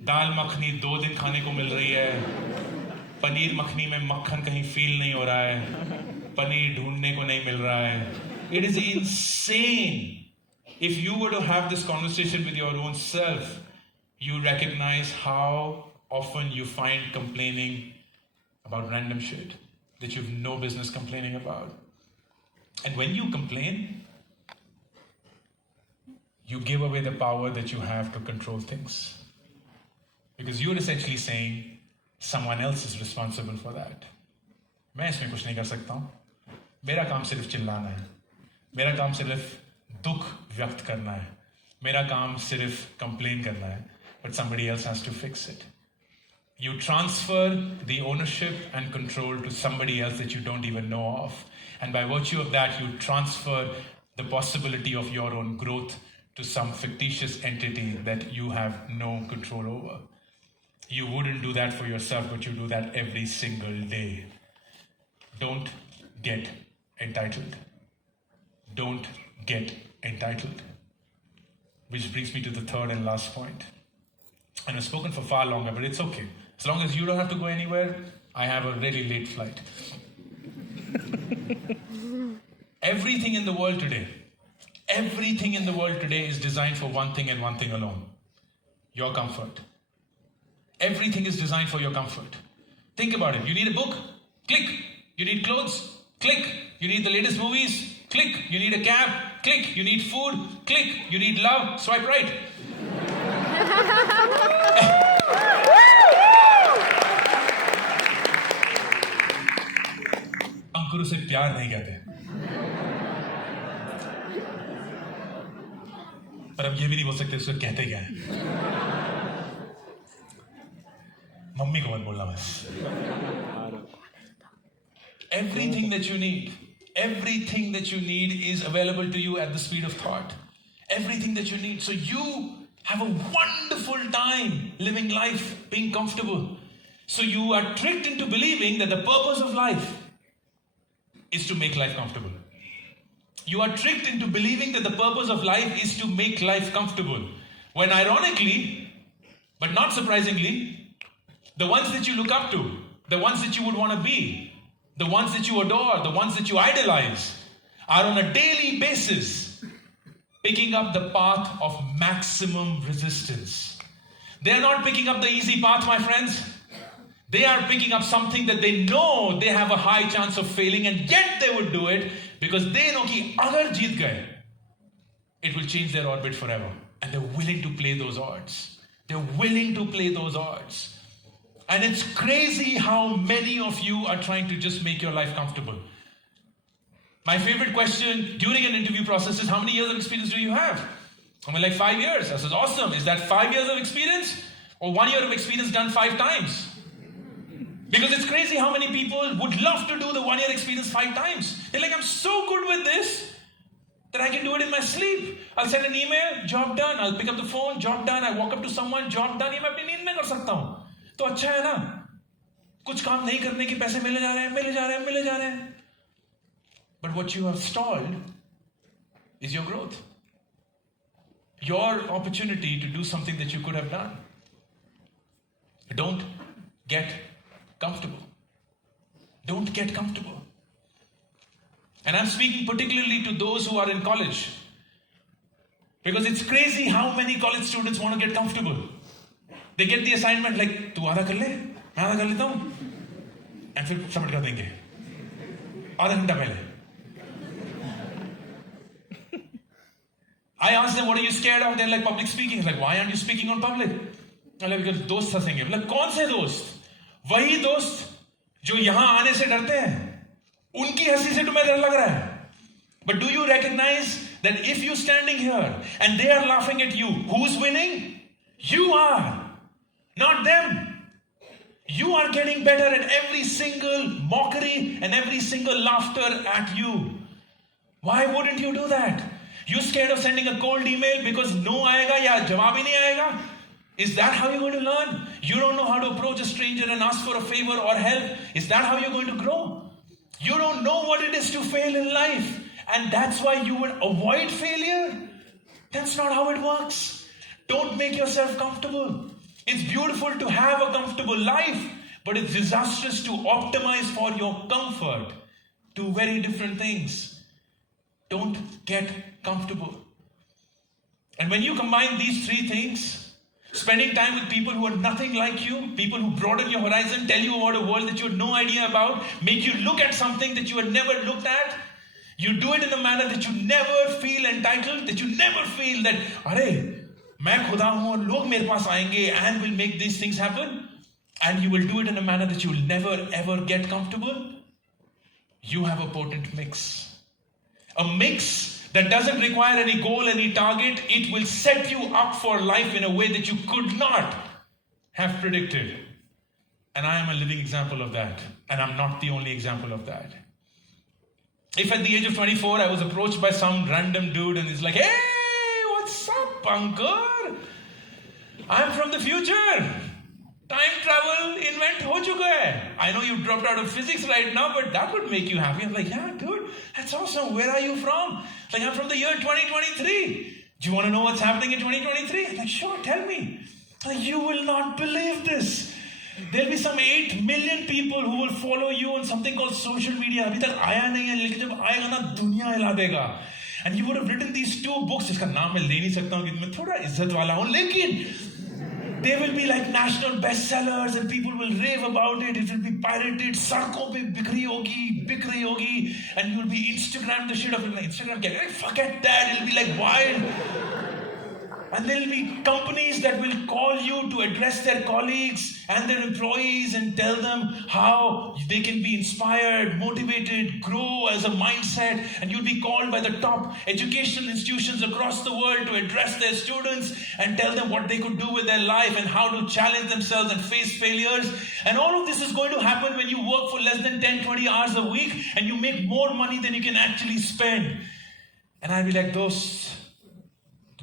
दाल मखनी 2 दिन खाने को मिल रही है, पनीर मखनी में मक्खन कहीं फील नहीं हो रहा है, पनीर ढूंढने को नहीं मिल रहा है. It is insane. If you were to have this conversation with your own self, you recognize how often you find complaining about random shit that you've no business complaining about. And when you complain, you give away the power that you have to control things. Because you're essentially saying someone else is responsible for that. मैं इसमें कुछ नहीं कर सकता हूँ. मेरा काम सिर्फ चिल्लाना है, मेरा काम सिर्फ दुख व्यक्त करना है, मेरा काम सिर्फ कंप्लेन करना है, but somebody else has to fix it. You transfer the ownership and control to somebody else that you don't even know of, and by virtue of that you transfer the possibility of your own growth to some fictitious entity that you have no control over. You wouldn't do that for yourself, but you do that every single day. Don't get entitled. Don't get entitled. Which brings me to the third and last point. And I've spoken for far longer, but it's okay. As long as you don't have to go anywhere, I have a really late flight. Everything in the world today is designed for one thing and one thing alone: your comfort. Everything is designed for your comfort. Think about it. You need a book? Click. You need clothes? Click. You need the latest movies? Click. You need a cab? Click. You need food? Click. You need love? Swipe right. अंकुर उसे प्यार नहीं कहते, पर अब ये भी नहीं बोल सकते उसको कहते क्या है. मम्मी को मत बोलना बस. Everything that you need is available to you at the speed of thought. Everything that you need. So you have a wonderful time living life, being comfortable. So you are tricked into believing that the purpose of life is to make life comfortable. You are tricked into believing that the purpose of life is to make life comfortable. When ironically, but not surprisingly, the ones that you look up to, the ones that you would want to be, the ones that you adore, the ones that you idolize, are on a daily basis picking up the path of maximum resistance. They are not picking up the easy path, my friends. They are picking up something that they know they have a high chance of failing, and yet they would do it because they know कि अगर जीत गए, it will change their orbit forever. And they're willing to play those odds. They're willing to play those odds. And it's crazy how many of you are trying to just make your life comfortable. My favorite question during an interview process is, how many years of experience do you have? I'm like, 5 years. I said, awesome. Is that 5 years of experience or 1 year of experience done 5 times? Because it's crazy how many people would love to do the 1 year experience 5 times. They're like, I'm so good with this that I can do it in my sleep. I'll send an email, job done. I'll pick up the phone, job done. I walk up to someone, job done. ये मैं अपनी नींद में कर सकता हूँ. तो अच्छा है ना. कुछ काम नहीं करने के पैसे मिले जा रहे हैं. But what you have stalled is your growth. Your opportunity to do something that you could have done. Don't get comfortable. Don't get comfortable. And I'm speaking particularly to those who are in college. Because it's crazy how many college students want to get comfortable. They get the assignment like, तू आधा कर ले, मैं आधा कर लेता हूँ, and फिर सबमिट कर देंगे आधा घंटा पहले. I asked them, what are you scared of? They're like, public speaking. Like, why aren't you speaking on public? I'm like, because दोस्त हंसेंगे. Like, कौन से दोस्त? वही दोस्त जो यहाँ आने से डरते हैं. उनकी हंसी से तुम्हें डर लग रहा है. But do you recognize that if you're standing here and they are laughing at you, who's winning? You are, not them. You are getting better at every single mockery and every single laughter at you. Why wouldn't you do that? You scared of sending a cold email because no aayega ya jawab hi nahi aayega? Is that how you're going to learn? You don't know how to approach a stranger and ask for a favor or help. Is that how you're going to grow? You don't know what it is to fail in life. And that's why you would avoid failure? That's not how it works. Don't make yourself comfortable. It's beautiful to have a comfortable life, but it's disastrous to optimize for your comfort. Two very different things. Don't get comfortable. And when you combine these three things, spending time with people who are nothing like you, people who broaden your horizon, tell you about a world that you had no idea about, make you look at something that you had never looked at, you do it in a manner that you never feel entitled, that you never feel that, Arey, मैं खुदा हूं और लोग मेरे पास आएंगे and will make these things happen, and you will do it in a manner that you will never ever get comfortable. You have a potent mix. A mix that doesn't require any goal, any target. It will set you up for life in a way that you could not have predicted. And I am a living example of that. And I'm not the only example of that. If at the age of 24 I was approached by some random dude and he's like, hey, what's up, Ankur? I'm from the future. Time travel invent ho chuka hai. I know you dropped out of physics right now, but that would make you happy. I'm like, yeah, dude, that's awesome. Where are you from? Like, I'm from the year 2023. Do you want to know what's happening in 2023? I'm like, sure, tell me. Like, you will not believe this. There'll be some 8 million people who will follow you on something called social media. Abhi tak aaya nahi hai, lekin jab aayega na, duniya hila dega. And you would have written these 2 books. Jiska naam main le nahi sakta hu, kyunki main thoda izzat wala hu, lekin they will be like national bestsellers and people will rave about it. It will be pirated. Sarko pe bik rahi hogi. And you will be Instagram the shit of it. Like, Instagram, forget that. It'll be like wild. And there will be companies that will call you to address their colleagues and their employees and tell them how they can be inspired, motivated, grow as a mindset. And you'll be called by the top educational institutions across the world to address their students and tell them what they could do with their life and how to challenge themselves and face failures. And all of this is going to happen when you work for less than 10, 20 hours a week and you make more money than you can actually spend. And I'll be like, those...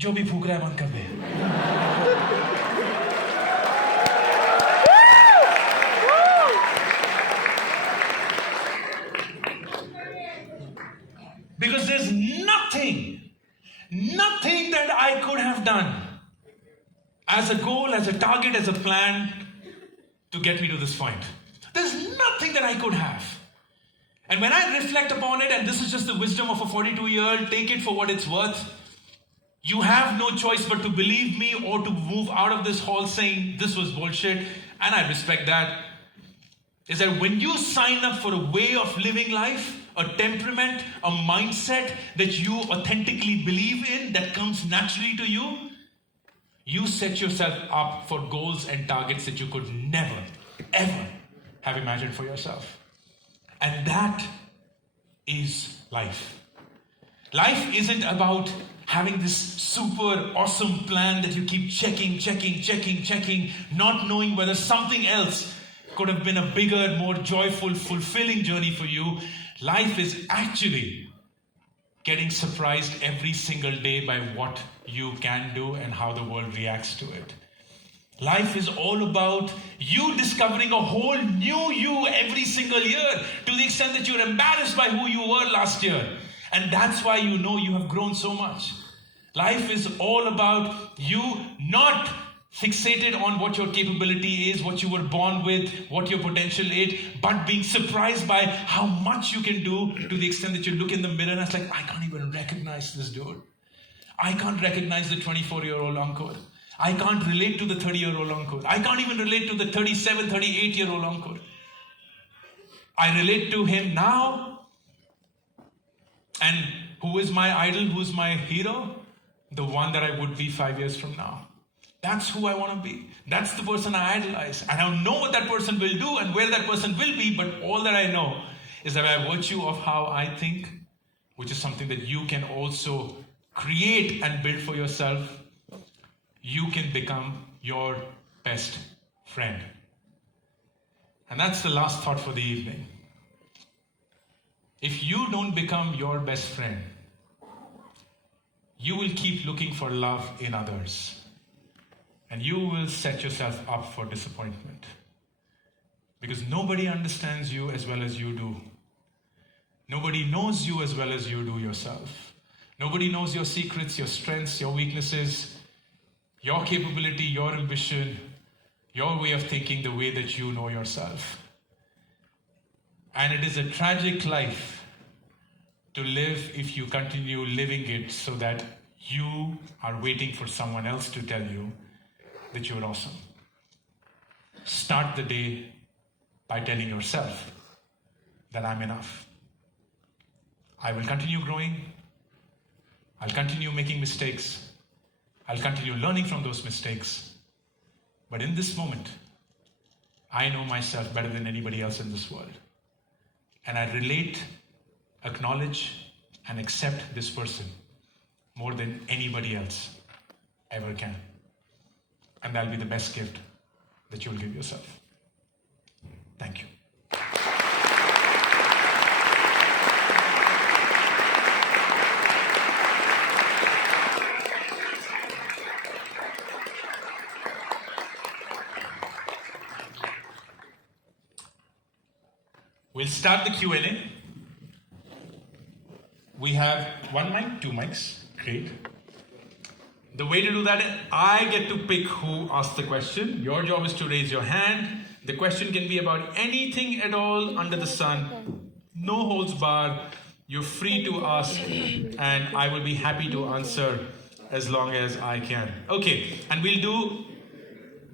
जो भी फूक रहा है बंद कर दे. Because there's nothing that I could have done as a goal, as a target, as a plan to get me to this point. There's nothing that I could have. And when I reflect upon it, and this is just the wisdom of a 42-year-old, take it for what it's worth. You have no choice but to believe me or to move out of this hall saying this was bullshit, and I respect that. Is that when you sign up for a way of living life, a temperament, a mindset that you authentically believe in, that comes naturally to you, you set yourself up for goals and targets that you could never, ever have imagined for yourself. And that is life. Life isn't about having this super awesome plan that you keep checking, not knowing whether something else could have been a bigger, more joyful, fulfilling journey for you. Life is actually getting surprised every single day by what you can do and how the world reacts to it. Life is all about you discovering a whole new you every single year, to the extent that you're embarrassed by who you were last year. And that's why you know you have grown so much. Life is all about you not fixated on what your capability is, what you were born with, what your potential is, but being surprised by how much you can do, to the extent that you look in the mirror and it's like, I can't even recognize this dude. I can't recognize the 24-year-old Ankur. I can't relate to the 30-year-old Ankur. I can't even relate to the 37, 38-year-old Ankur. I relate to him now. And who is my idol? Who is my hero? The one that I would be 5 years from now. That's who I want to be. That's the person I idolize. And I don't know what that person will do and where that person will be, but all that I know is that by virtue of how I think, which is something that you can also create and build for yourself, you can become your best friend. And that's the last thought for the evening. If you don't become your best friend, you will keep looking for love in others. And you will set yourself up for disappointment. Because nobody understands you as well as you do. Nobody knows you as well as you do yourself. Nobody knows your secrets, your strengths, your weaknesses, your capability, your ambition, your way of thinking the way that you know yourself. And it is a tragic life to live if you continue living it so that you are waiting for someone else to tell you that you're awesome. Start the day by telling yourself that I'm enough. I will continue growing. I'll continue making mistakes. I'll continue learning from those mistakes. But in this moment, I know myself better than anybody else in this world. And I relate, acknowledge, and accept this person more than anybody else ever can. And that'll be the best gift that you'll give yourself. Thank you. We'll start the Q&A. We have one mic, two mics. Great. The way to do that is I get to pick who asks the question. Your job is to raise your hand. The question can be about anything at all under the sun. No holds barred. You're free to ask, and I will be happy to answer as long as I can. Okay, and we'll do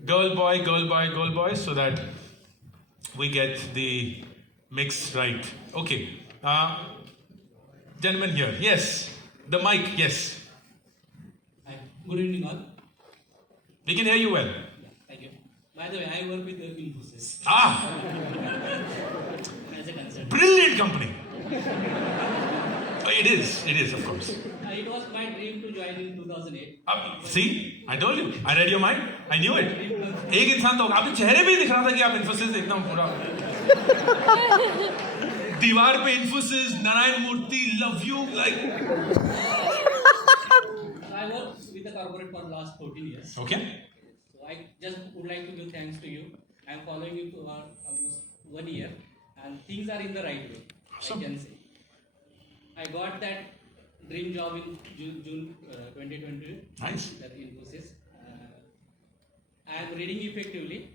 girl, boy, girl, boy, girl, boy, so that we get the mix right. Okay. Gentleman here. Yes. The mic. Yes. Hi. Good evening, all. We can hear you well. Yeah, thank you. By the way, I work with Infosys as a consultant. Brilliant company. It is, of course. It was my dream to join in 2008. See, I told you. I read your mind. I knew it. एक इंसान तो आपके चेहरे पे ही दिख रहा था कि आप इन्फोसिस एकदम पूरा दीवार पे Infosys Narayana Murthy love you like I worked with the corporate for the last 14 years. Okay. So I just would like to give thanks to you. I am following you for almost 1 year, and things are in the right way. Awesome. I can say. I got that dream job in June 2020. Nice. That Infosys. I am reading effectively.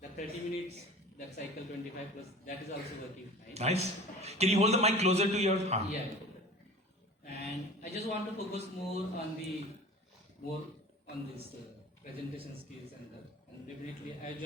The 30 minutes, that cycle 25 plus, that is also working fine. Nice. Can you hold the mic closer to your heart? Yeah. And I just want to focus more on this presentation skills and definitely I